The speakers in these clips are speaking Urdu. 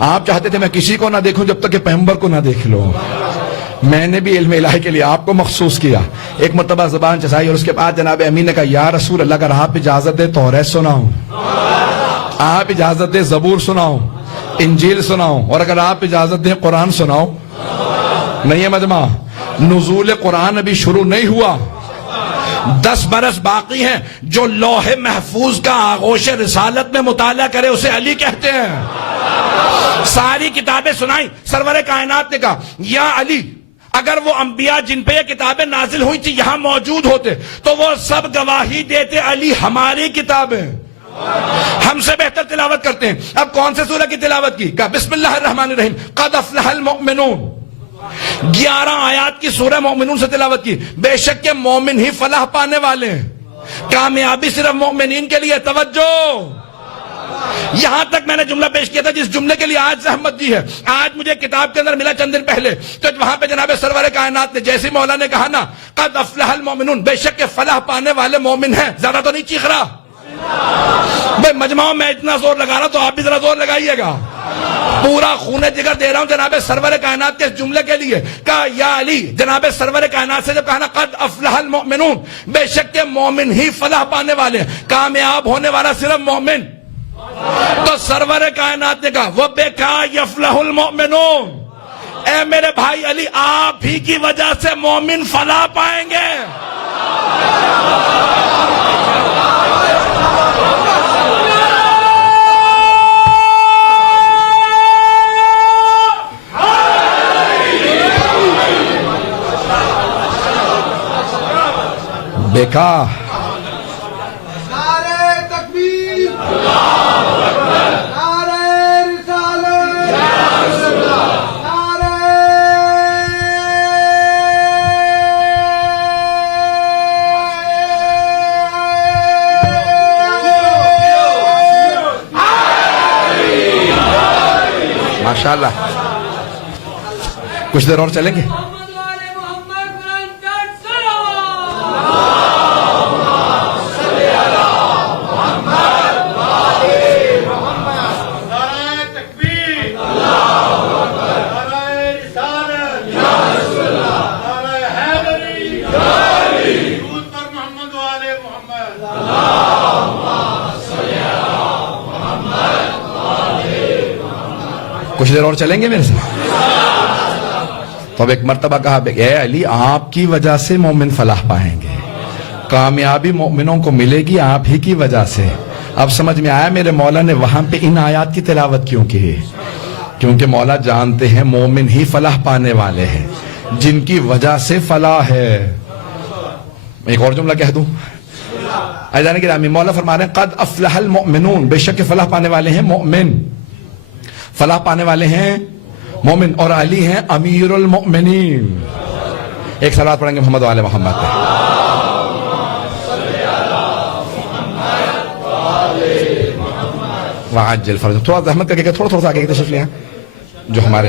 آپ چاہتے تھے میں کسی کو نہ دیکھوں جب تک کہ پیغمبر کو نہ دیکھ لوں. میں نے بھی علم الہی کے لیے آپ کو مخصوص کیا. ایک مرتبہ زبان چسائی اور اس کے بعد جناب امین نے کہا یا رسول اللہ اگر آپ اجازت دے توریت سناؤں, آپ اجازت دے زبور سناؤں, انجیل سناؤں, اور اگر آپ اجازت دیں قرآن سناؤں. نہیں ہے مجمع, نزول قرآن ابھی شروع نہیں ہوا, 10 برس باقی ہیں. جو لوح محفوظ کا آغوش رسالت میں مطالعہ کرے اسے علی کہتے ہیں. ساری کتابیں سنائیں. سرور کائنات نے کہا یا علی اگر وہ انبیاء جن پہ یہ کتابیں نازل ہوئی تھی یہاں موجود ہوتے تو وہ سب گواہی دیتے علی ہماری کتابیں ہم سے بہتر تلاوت کرتے ہیں. اب کون سے سورہ کی تلاوت کی؟ کہا بسم اللہ الرحمن الرحیم قد افلح المؤمنون. 11 آیات کی سورہ مومنون سے تلاوت کی. بے شک کہ مومن ہی فلاح پانے والے ہیں. کامیابی صرف مومنین کے لیے. توجہ, یہاں تک میں نے جملہ پیش کیا تھا جس جملے کے لیے آج زحمت دی ہے. آج مجھے کتاب کے اندر ملا چند دن پہلے, تو وہاں پہ جناب سرور کائنات نے جیسے مولا نے کہا نا قد افلح المؤمنون, بے شک کہ فلاح پانے والے مومن ہیں. زیادہ تو نہیں چیخ رہا بھئی مجمع میں اتنا زور لگا رہا تو آپ بھی ذرا زور لگائیے گا. پورا خون جگر دے رہا ہوں جناب سرور کائنات کے اس جملے کے لیے. کہا یا علی, جناب سرور کائنات سے جب کہا نا قد افلح المؤمنون, بے شک کہ مومن ہی فلاح پانے والے ہیں, کامیاب ہونے والا صرف مومن. تو سرور کائنات نے کہا وہ بے کہا یفلح المؤمنون, اے میرے بھائی علی آپ ہی کی وجہ سے مومن فلاح پائیں گے. دیکھا نعرہ تکبیر, نعرہ رسالت, نعرہ ماشاءاللہ. کچھ دیر اور چلیں گے. کچھ دیر اور چلیں گے میرے ساتھ. تو اب ایک مرتبہ کہا اے علی آپ کی وجہ سے مومن فلاح پائیں گے, کامیابی مومنوں کو ملے گی آپ ہی کی وجہ سے. اب سمجھ میں آیا میرے مولا نے وہاں پہ ان آیات کی تلاوت کیوں کی؟ کیونکہ مولا جانتے ہیں مومن ہی فلاح پانے والے ہیں جن کی وجہ سے فلاح ہے. ایک اور جملہ کہہ دوں, عزیزان گرامی, مولا فرما رہے ہیں قد افلح المؤمنون, بے شک فلاح پانے والے ہیں مومن, فلاح پانے والے ہیں مومن, اور علی ہیں امیر المؤمنین. ایک صلوات پڑھیں گے محمد وآل محمد پہ. وعجل فرجهم. تھوڑا زحمت کر کے تھوڑا سا آگے کی تشریف لیں جو ہمارے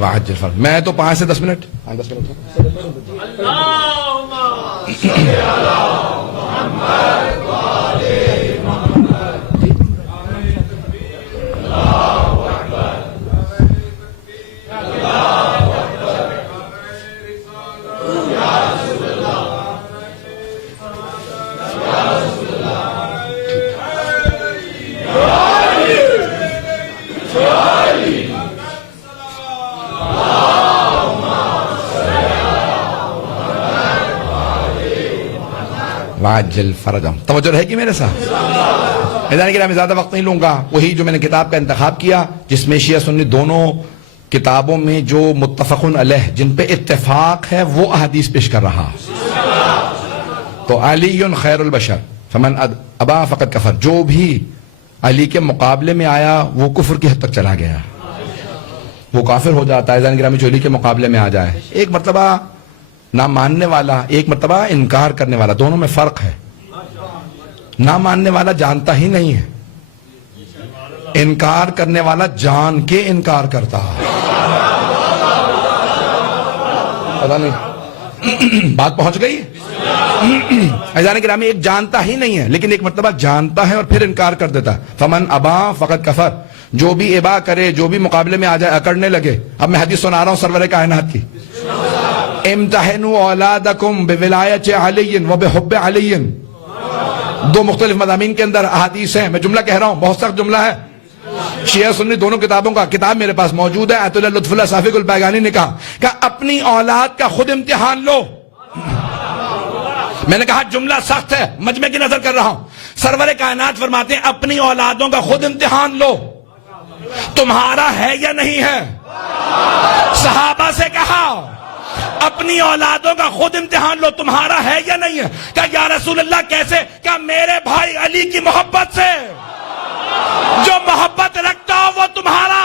وعجل فرجهم. میں تو 5 سے 10 منٹ 10 منٹ وعجل فرجهم. توجہ رہے گی میرے ساتھ. میدان گرامی زیادہ وقت نہیں لوں گا. وہی جو میں نے کتاب کا انتخاب کیا جس میں شیعہ سنی دونوں کتابوں میں جو متفقن علیہ جن پہ اتفاق ہے وہ احادیث پیش کر رہا. تو علی خیر البشر فمن ابا فقد کفر, جو بھی علی کے مقابلے میں آیا وہ کفر کی حد تک چلا گیا, وہ کافر ہو جاتا ہے. میدان گرامی جو علی کے مقابلے میں آ جائے, ایک مرتبہ نہ ماننے والا, ایک مرتبہ انکار کرنے والا, دونوں میں فرق ہے. نہ ماننے والا جانتا ہی نہیں ہے, انکار کرنے والا جان کے انکار کرتا. پتا نہیں بات پہنچ گئی؟ عزیزان گرامی، ایک جانتا ہی نہیں ہے لیکن ایک مرتبہ جانتا ہے اور پھر انکار کر دیتا ہے. فمن ابا فقط کفر، جو بھی ابا کرے، جو بھی مقابلے میں آ جائے، اکڑنے لگے. اب میں حدیث سنا رہا ہوں سرور کائنات کی. امتحنوا اولادکم بولایت علی وبحب علی. دو مختلف مضامین کے اندر احادیث ہیں. میں جملہ کہہ رہا ہوں، بہت سخت جملہ ہے. شیعہ سنی دونوں کتابوں کا کتاب میرے پاس موجود ہے. آیت اللہ لطف اللہ صافی البیگانی نے کہا کہ اپنی اولاد کا خود امتحان لو. میں نے کہا جملہ سخت ہے، مجمع کی نظر کر رہا ہوں. سرور کائنات فرماتے ہیں اپنی اولادوں کا خود امتحان لو، تمہارا ہے یا نہیں ہے. صحابہ سے کہا اپنی اولادوں کا خود امتحان لو، تمہارا ہے یا نہیں ہے. کہا یا رسول اللہ کیسے؟ کہا میرے بھائی علی کی محبت سے. جو محبت رکھتا ہو وہ تمہارا،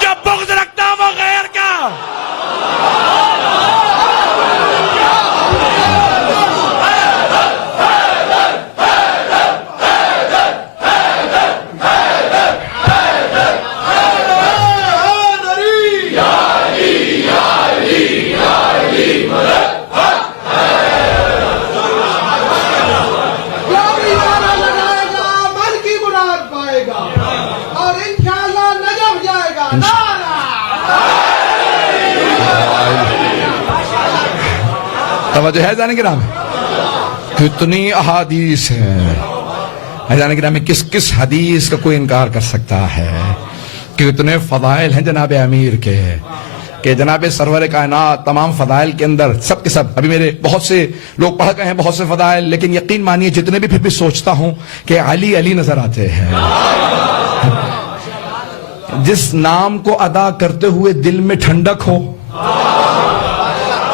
جو بغض رکھتا ہو وہ غیر کا. توجہ ہے جانے کے نام؟ کتنی احادیث ہے جانے کے نام. کس کس حدیث کا کوئی انکار کر سکتا ہے؟ کتنے فضائل ہیں جناب امیر کے، کہ جناب سرور کائنات تمام فضائل کے اندر سب کے سب. ابھی میرے بہت سے لوگ پڑھ گئے ہیں بہت سے فضائل، لیکن یقین مانیے جتنے بھی پھر بھی سوچتا ہوں کہ علی علی نظر آتے ہیں. جس نام کو ادا کرتے ہوئے دل میں ٹھنڈک ہو،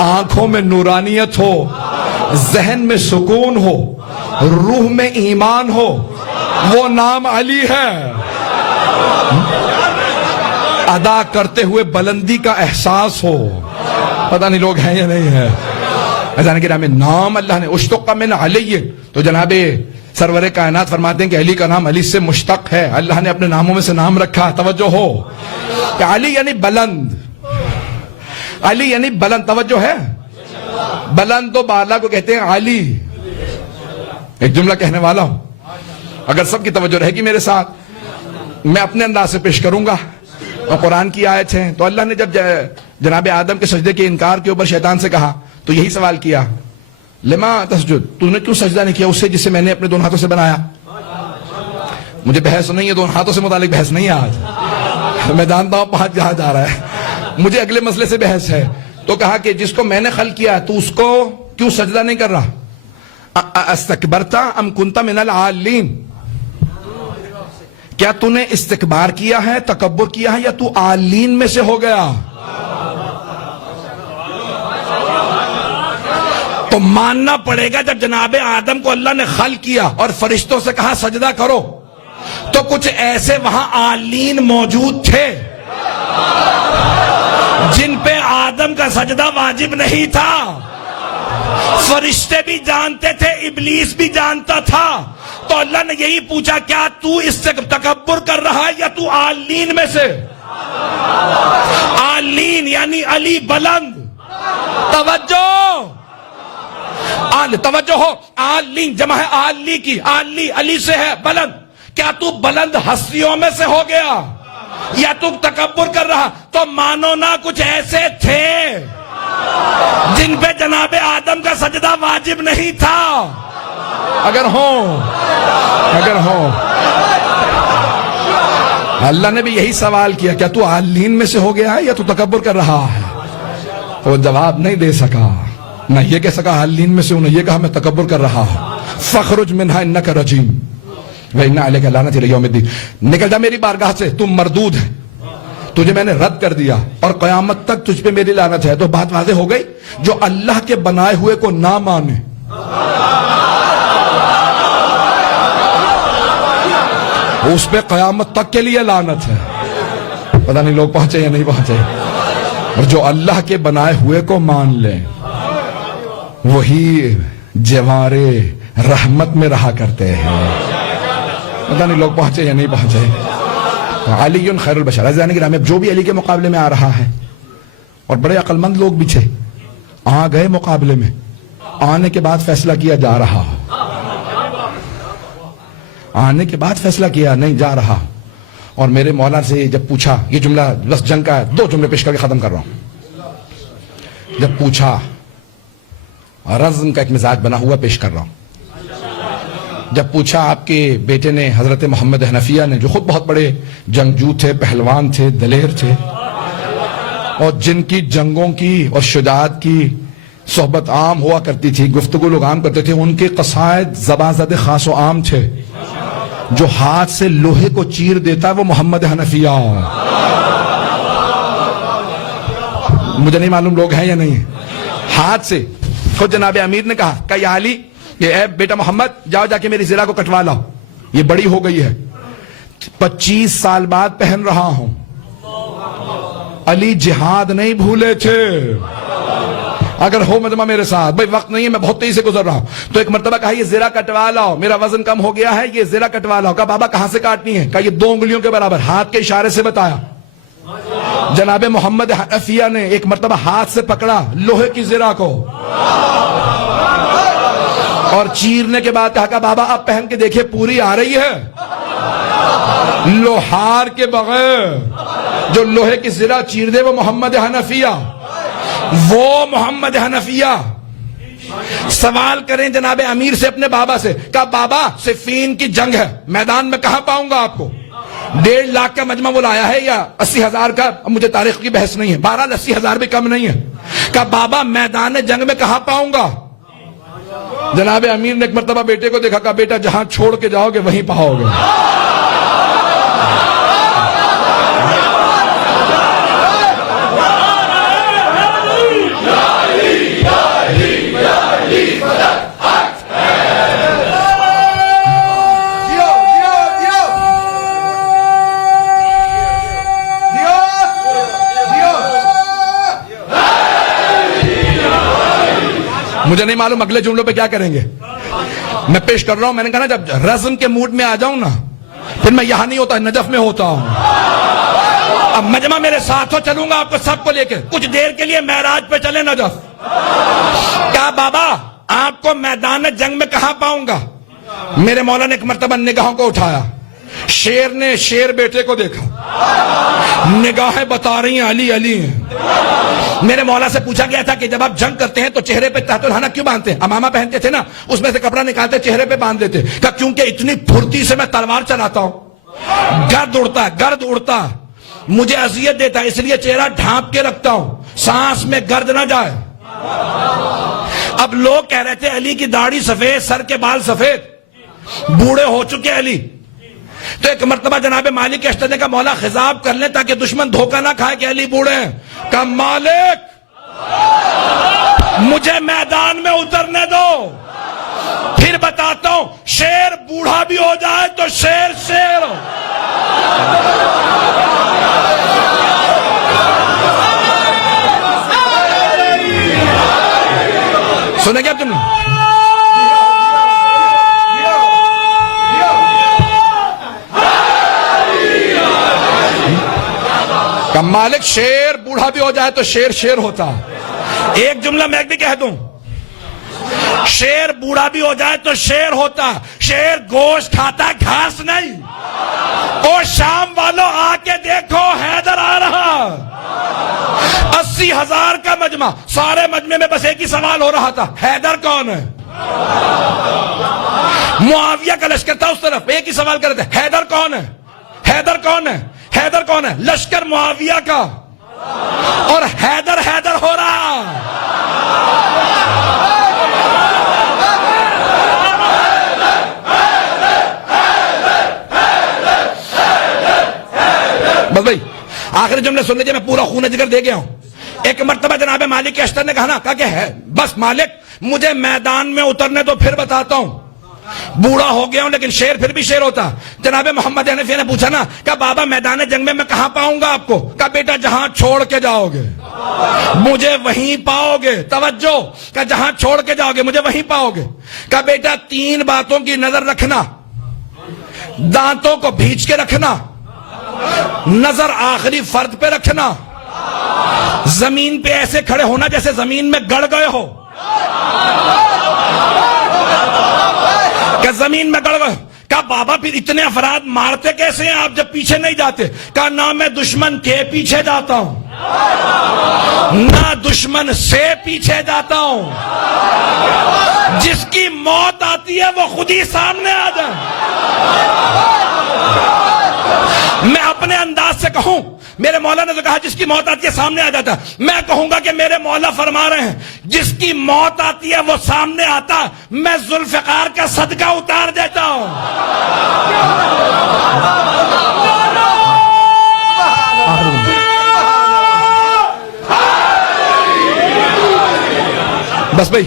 آنکھوں میں نورانیت ہو، ذہن میں سکون ہو، روح میں ایمان ہو، وہ نام علی ہے. ادا کرتے ہوئے بلندی کا احساس ہو. پتہ نہیں لوگ ہیں یا نہیں ہے. ایسا کہ نام اللہ نے اشتق من علی، تو جناب سرور کائنات فرماتے ہیں کہ علی کا نام علی سے مشتق ہے. اللہ نے اپنے ناموں میں سے نام رکھا. توجہ ہو کہ علی یعنی بلند، علی یعنی بلند. توجہ ہے، بلند تو بالا کو کہتے ہیں علی. ایک جملہ کہنے والا ہوں، اگر سب کی توجہ رہے گی میرے ساتھ، میں اپنے انداز سے پیش کروں گا. اور قرآن کی آیت ہے. تو اللہ نے جب جناب آدم کے سجدے کے انکار کے اوپر شیطان سے کہا تو یہی سوال کیا، لما تسجد، تو نے کیوں سجدہ نہیں کیا اسے جسے میں نے اپنے دونوں ہاتھوں سے بنایا. مجھے بحث نہیں ہے، دونوں ہاتھوں سے متعلق بحث نہیں ہے آج. میں جانتا ہوں پانچ جہاں جا رہا ہے، مجھے اگلے مسئلے سے بحث ہے. تو کہا کہ جس کو میں نے خلق کیا تو اس کو کیوں سجدہ نہیں کر رہا. استکبرتا ام کنت من العالین، کیا تو نے استکبار کیا ہے، تکبر کیا ہے، یا تو عالین میں سے ہو گیا. تو ماننا پڑے گا جب جناب آدم کو اللہ نے خلق کیا اور فرشتوں سے کہا سجدہ کرو، تو کچھ ایسے وہاں عالین موجود تھے جن پہ آدم کا سجدہ واجب نہیں تھا. فرشتے بھی جانتے تھے، ابلیس بھی جانتا تھا. تو اللہ نے یہی پوچھا کیا تو اس سے تکبر کر رہا ہے یا تو عالین میں سے. عالین یعنی علی بلند. توجہ توجہ ہو، عالین جمع ہے علی کی، علی علی سے ہے بلند. کیا تو بلند ہستیوں میں سے ہو گیا یا تو تکبر کر رہا. تو مانو نہ کچھ ایسے تھے جن پہ جناب آدم کا سجدہ واجب نہیں تھا. اگر ہوں اللہ نے بھی یہی سوال کیا کیا تو عالین میں سے ہو گیا ہے یا تو تکبر کر رہا ہے. تو جواب نہیں دے سکا، نہ یہ کہہ سکا عالین میں سے ہوں، نہ یہ کہا میں تکبر کر رہا ہوں. فخرج منہا انک رجیم وَإِنَّ عَلَيْكَ لَعْنَتِ إِلَى يَوْمِ الدِّينِ، نکل جا میری بارگاہ سے، تم مردود ہے، تجھے میں نے رد کر دیا اور قیامت تک تجھ پہ میری لعنت ہے. تو بات واضح ہو گئی، جو اللہ کے بنائے ہوئے کو نہ مانے اس پہ قیامت تک کے لیے لعنت ہے. پتہ نہیں لوگ پہنچے یا نہیں پہنچے. اور جو اللہ کے بنائے ہوئے کو مان لے وہی جوارے رحمت میں رہا کرتے ہیں. پتہ نہیں لوگ پہنچے یا نہیں پہنچے. علی خیر البشر. یعنی کہ جو بھی علی کے مقابلے میں آ رہا ہے، اور بڑے عقل مند لوگ بھی تھے، آ گئے مقابلے میں, آنے کے بعد فیصلہ کیا جا رہا, آنے کے بعد فیصلہ کیا نہیں جا رہا. اور میرے مولا سے جب پوچھا, یہ جملہ بس جنگ کا ہے, 2 جملے پیش کر کے ختم کر رہا ہوں. جب پوچھا, رزم کا ایک مزاج بنا ہوا پیش کر رہا ہوں. جب پوچھا آپ کے بیٹے نے, حضرت محمد حنفیہ نے, جو خود بہت بڑے جنگجو تھے, پہلوان تھے, دلیر تھے, اور جن کی جنگوں کی اور شجاعت کی صحبت عام ہوا کرتی تھی, گفتگو لوگ عام کرتے تھے, ان کے قصائد زبان زد خاص و عام تھے. جو ہاتھ سے لوہے کو چیر دیتا وہ محمد حنفیہ. مجھے نہیں معلوم لوگ ہیں یا نہیں, ہاتھ سے. خود جناب امیر نے کہا کہ یا علی, یہ اے بیٹا محمد, جاؤ جا کے میری زرہ کو کٹوا لاؤ, یہ بڑی ہو گئی ہے, 25 سال بعد پہن رہا ہوں. علی جہاد نہیں بھولے تھے. اگر ہو مجمع میرے ساتھ, بھائی وقت نہیں ہے, میں بہت تیزی سے گزر رہا ہوں. تو ایک مرتبہ کہا یہ زرہ کٹوا لاؤ, میرا وزن کم ہو گیا ہے, یہ زرہ کٹوا لاؤ. کہا بابا کہاں سے کاٹنی ہے؟ کہا یہ 2 انگلیوں کے برابر. ہاتھ کے اشارے سے بتایا. جناب محمد حنفیہ نے ایک مرتبہ ہاتھ سے پکڑا لوہے کی زرہ کو, اور چیرنے کے بعد کہا کہ بابا اب پہن کے دیکھیں پوری آ رہی ہے. لوہار کے بغیر جو لوہے کی زرہ چیر دے وہ محمد حنفیہ. وہ محمد حنفیہ سوال کریں جناب امیر سے اپنے بابا سے, کہا بابا صفین کی جنگ ہے, میدان میں کہاں پاؤں گا آپ کو؟ 1.5 لاکھ کا مجمع بلایا ہے یا 80,000 کا, مجھے تاریخ کی بحث نہیں ہے, 80,000 بھی کم نہیں ہے. کہا بابا میدان جنگ میں کہاں پاؤں گا؟ جناب امیر نے ایک مرتبہ بیٹے کو دیکھا, کہا بیٹا جہاں چھوڑ کے جاؤ گے وہیں پاؤ گے. مجھے نہیں معلوم اگلے جملوں پہ کیا کریں گے, میں پیش کر رہا ہوں. میں نے کہا نا جب رزم کے موڈ میں آ جاؤں نا, پھر میں یہاں نہیں ہوتا, نجف میں ہوتا ہوں. اب مجمع میرے ساتھ ہو, چلوں گا آپ کو سب کو لے کے, کچھ دیر کے لیے معراج پہ چلے نجف. کہا بابا آپ کو میدان جنگ میں کہاں پاؤں گا؟ میرے مولا نے ایک مرتبہ نگاہوں کو اٹھایا, شیر نے شیر بیٹے کو دیکھا, نگاہیں بتا رہی ہیں علی علی ہیں. میرے مولا سے پوچھا گیا تھا کہ جب آپ جنگ کرتے ہیں تو چہرے پہ تحت الحنا کیوں باندھتے ہیں؟ امامہ پہنتے تھے نا, اس میں سے کپڑا نکالتے چہرے پہ باندھ دیتے. کہ کیونکہ اتنی پھرتی سے میں تلوار چلاتا ہوں, گرد اڑتا, مجھے اذیت دیتا ہے, اس لیے چہرہ ڈھانپ کے رکھتا ہوں, سانس میں گرد نہ جائے. اب لوگ کہہ رہے تھے علی کی داڑھی سفید, سر کے بال سفید, بوڑھے ہو چکے علی. تو ایک مرتبہ جناب مالک اشتر نے کہا مولا خضاب کر لیں تاکہ دشمن دھوکہ نہ کھائے کہ علی بوڑھے ہیں. کہا مالک مجھے میدان میں اترنے دو, پھر بتاتا ہوں. شیر بوڑھا بھی ہو جائے تو شیر شیر ہو. سنیں گے تم؟ کہ مالک شیر بوڑھا بھی ہو جائے تو شیر شیر ہوتا. ایک جملہ میں بھی کہہ دوں, شیر بوڑھا بھی ہو جائے تو شیر ہوتا. شیر گوشت کھاتا, گھاس نہیں. او شام والوں آ کے دیکھو حیدر آ رہا. 80,000 کا مجمع, سارے مجمع میں بس ایک ہی سوال ہو رہا تھا, حیدر کون ہے؟ معاویہ کا لشکر تھا اس طرف, ایک ہی سوال کر رہے تھے, حیدر کون ہے؟ حیدر کون ہے؟ حیدر کون ہے؟ لشکر معاویہ کا, اور حیدر حیدر ہو رہا. بس بھائی آخری جملے سن لیجیے, میں پورا خون جگر دے گیا ہوں. ایک مرتبہ جناب مالک اشتر نے کہا کہ ہے بس مالک مجھے میدان میں اترنے دو پھر بتاتا ہوں. بوڑھا ہو گیا ہوں لیکن شیر پھر بھی شیر ہوتا. جناب محمد حنفیہ نے پوچھا نا کہ بابا میدان جنگ میں کہاں پاؤں گا آپ کو؟ کہا بیٹا جہاں چھوڑ کے جاؤ گے مجھے وہیں پاؤ گے. توجہ, کہ جہاں چھوڑ کے جاؤ گے مجھے وہیں پاؤ گے. کہا بیٹا 3 باتوں کی نظر رکھنا, دانتوں کو بھینچ کے رکھنا, نظر آخری فرد پہ رکھنا, زمین پہ ایسے کھڑے ہونا جیسے زمین میں گڑ گئے ہو، کہ زمین میں گڑ گئے ہو۔ کہا بابا پھر اتنے افراد مارتے کیسے ہیں آپ جب پیچھے نہیں جاتے؟ کہا نہ میں دشمن کے پیچھے جاتا ہوں نہ دشمن سے پیچھے جاتا ہوں، جس کی موت آتی ہے وہ خود ہی سامنے آ جائے۔ میں اپنے انداز سے کہوں، میرے مولا نے تو کہا جس کی موت آتی ہے سامنے آ جاتا، میں کہوں گا کہ میرے مولا فرما رہے ہیں جس کی موت آتی ہے وہ سامنے آتا، میں ذوالفقار کا صدقہ اتار دیتا ہوں۔ بس بھائی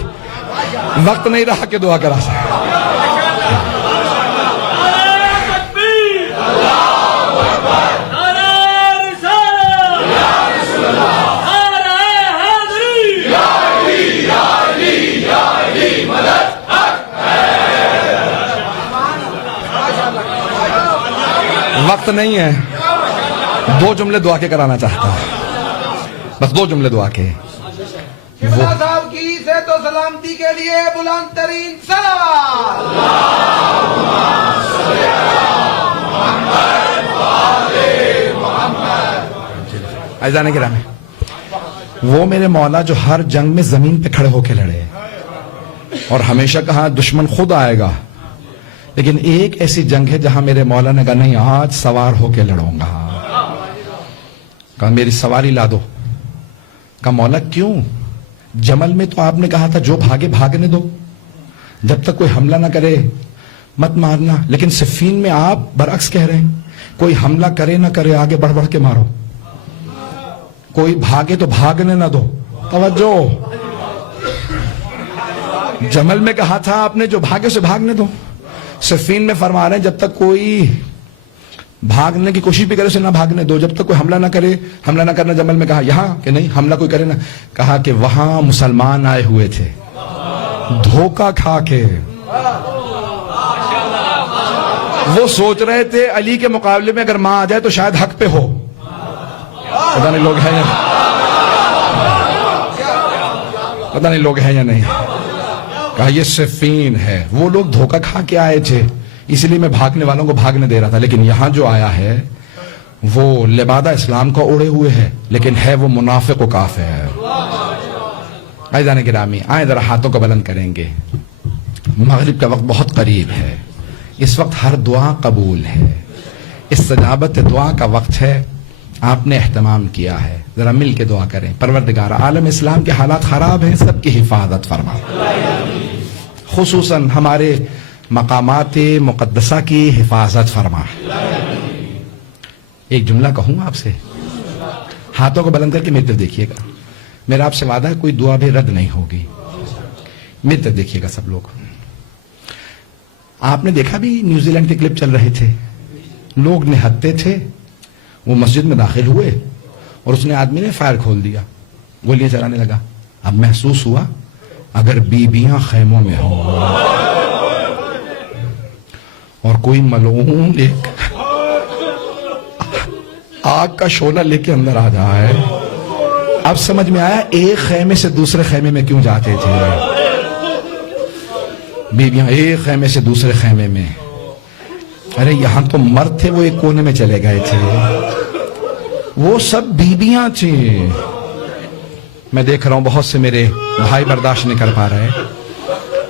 وقت نہیں رہا کہ دعا کرا سکے۔ وقت نہیں ہے، دو جملے دعا کے کرانا چاہتا ہوں، بس دو جملے دعا کے۔ قبلہ صاحب کی صحت و سلامتی کے لیے بلند ترین سلام۔ عزیزان گرامی، وہ میرے مولا جو ہر جنگ میں زمین پہ کھڑے ہو کے لڑے اور ہمیشہ کہا دشمن خود آئے گا، لیکن ایک ایسی جنگ ہے جہاں میرے مولا نے کہا نہیں آج سوار ہو کے لڑوں گا۔ کہا میری سواری لا دو۔ کہا مولا کیوں؟ جمل میں تو آپ نے کہا تھا جو بھاگے بھاگنے دو، جب تک کوئی حملہ نہ کرے مت مارنا، لیکن صفین میں آپ برعکس کہہ رہے ہیں کوئی حملہ کرے نہ کرے آگے بڑھ بڑھ کے مارو، کوئی بھاگے تو بھاگنے نہ دو۔ توجہ، جمل میں کہا تھا آپ نے جو بھاگے سے بھاگنے دو، صفین میں فرما رہے ہیں جب تک کوئی بھاگنے کی کوشش بھی کرے اسے نہ بھاگنے دو، جب تک کوئی حملہ نہ کرے حملہ نہ کرنا۔ جمل میں کہا یہاں کہ نہیں حملہ کوئی کرے نہ، کہا کہ وہاں مسلمان آئے ہوئے تھے دھوکہ کھا کے، وہ سوچ رہے تھے علی کے مقابلے میں اگر ماں آ جائے تو شاید حق پہ ہو، پتہ نہیں لوگ ہیں یا پتہ نہیں لوگ ہیں یا نہیں۔ کہا یہ صفین ہے، وہ لوگ دھوکہ کھا کے آئے تھے اس لیے میں بھاگنے والوں کو بھاگنے دے رہا تھا، لیکن یہاں جو آیا ہے وہ لبادہ اسلام کا اوڑے ہوئے ہے لیکن ہے وہ منافق و کافر ہے۔ عزیزان گرامی آئیں ذرا ہاتھوں کو بلند کریں گے، مغرب کا وقت بہت قریب ہے، اس وقت ہر دعا قبول ہے، استجابت دعا کا وقت ہے، آپ نے اہتمام کیا ہے، ذرا مل کے دعا کریں۔ پروردگار عالم اسلام کے حالات خراب ہیں، سب کی حفاظت فرما، خصوصاً ہمارے مقامات مقدسہ کی حفاظت فرما۔ ایک جملہ کہوں آپ سے، ہاتھوں کو بلند کر کے میری طرف دیکھیے گا، میرا آپ سے وعدہ ہے کوئی دعا بھی رد نہیں ہوگی، میری طرف دیکھیے گا سب لوگ۔ آپ نے دیکھا بھی نیوزی لینڈ کے کلپ چل رہے تھے، لوگ نہتے تھے، وہ مسجد میں داخل ہوئے اور اس نے آدمی نے فائر کھول دیا، گولیاں چلانے لگا۔ اب محسوس ہوا اگر بیویاں خیموں میں ہوں اور کوئی ملعون ایک آگ کا شعلہ لے کے اندر آ جائے، اب سمجھ میں آیا ایک خیمے سے دوسرے خیمے میں کیوں جاتے تھے بیویاں، ایک خیمے سے دوسرے خیمے میں۔ ارے یہاں تو مرد تھے وہ ایک کونے میں چلے گئے تھے، وہ سب بیویاں تھیں۔ میں دیکھ رہا ہوں بہت سے میرے بھائی برداشت نہیں کر پا رہے،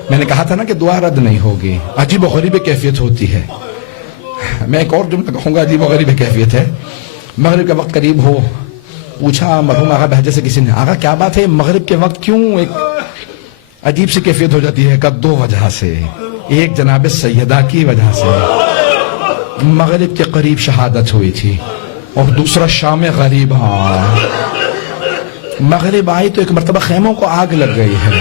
میں نے کہا تھا نا کہ دعا رد نہیں ہوگی، عجیب و غریب کیفیت ہوتی ہے۔ میں ایک اور جملہ کہوں گا، عجیب و غریب کیفیت ہے۔ مغرب کا وقت قریب ہو، پوچھا مرحوم آغا بہجت سے کسی نے، آغا کیا بات ہے مغرب کے وقت کیوں ایک عجیب سی کیفیت ہو جاتی ہے؟ کہ دو وجہ سے، ایک جناب سیدہ کی وجہ سے مغرب کے قریب شہادت ہوئی تھی، اور دوسرا شام غریب۔ ہاں مغرب آئی تو ایک مرتبہ خیموں کو آگ لگ گئی ہے۔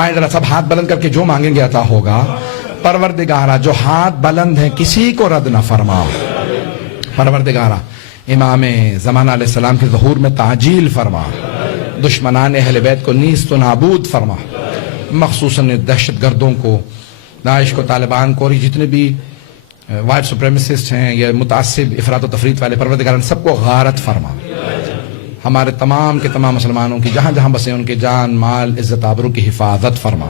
آئیں ذرا سب ہاتھ بلند کر کے جو مانگیں گے عطا ہوگا۔ پروردگارہ جو ہاتھ بلند ہیں کسی کو رد نہ فرما، پروردگارہ امام زمانہ علیہ السلام کے ظہور میں تعجیل فرما، دشمنان اہل بیت کو نیست و نابود فرما، مخصوصاً دہشت گردوں کو، داعش کو، طالبان کو، اور جتنے بھی وائٹ سپریمسسٹ ہیں یا متعصب افراط و تفریط والے، پروردگار سب کو غارت فرما۔ ہمارے تمام کے تمام مسلمانوں کی جہاں جہاں بسے ان کے جان مال عزت آبرو کی حفاظت فرما،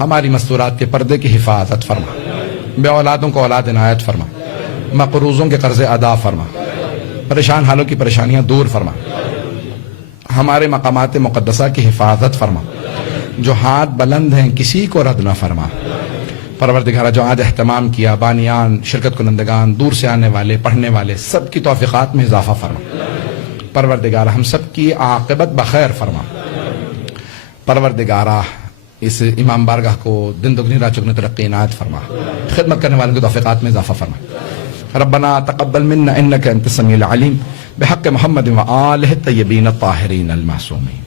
ہماری مستورات کے پردے کی حفاظت فرما، بے اولادوں کو اولاد عنایت فرما، مقروضوں کے قرض ادا فرما، پریشان حالوں کی پریشانیاں دور فرما، ہمارے مقامات مقدسہ کی حفاظت فرما، جو ہاتھ بلند ہیں کسی کو رد نہ فرما۔ پروردگارہ جو آج اہتمام کیا، بانیان، شرکت کنندگان، دور سے آنے والے، پڑھنے والے، سب کی توفیقات میں اضافہ فرما۔ پروردگارہ ہم سب کی عاقبت بخیر فرما۔ پروردگارہ اس امام بارگاہ کو دن دگنی رات چگنی ترقی عنایت فرما، خدمت کرنے والوں کی توفیقات میں اضافہ فرما۔ ربنا تقبل منا انك انت السميع العليم بحق محمد وآلہ الطیبین الطاہرین المعصومین۔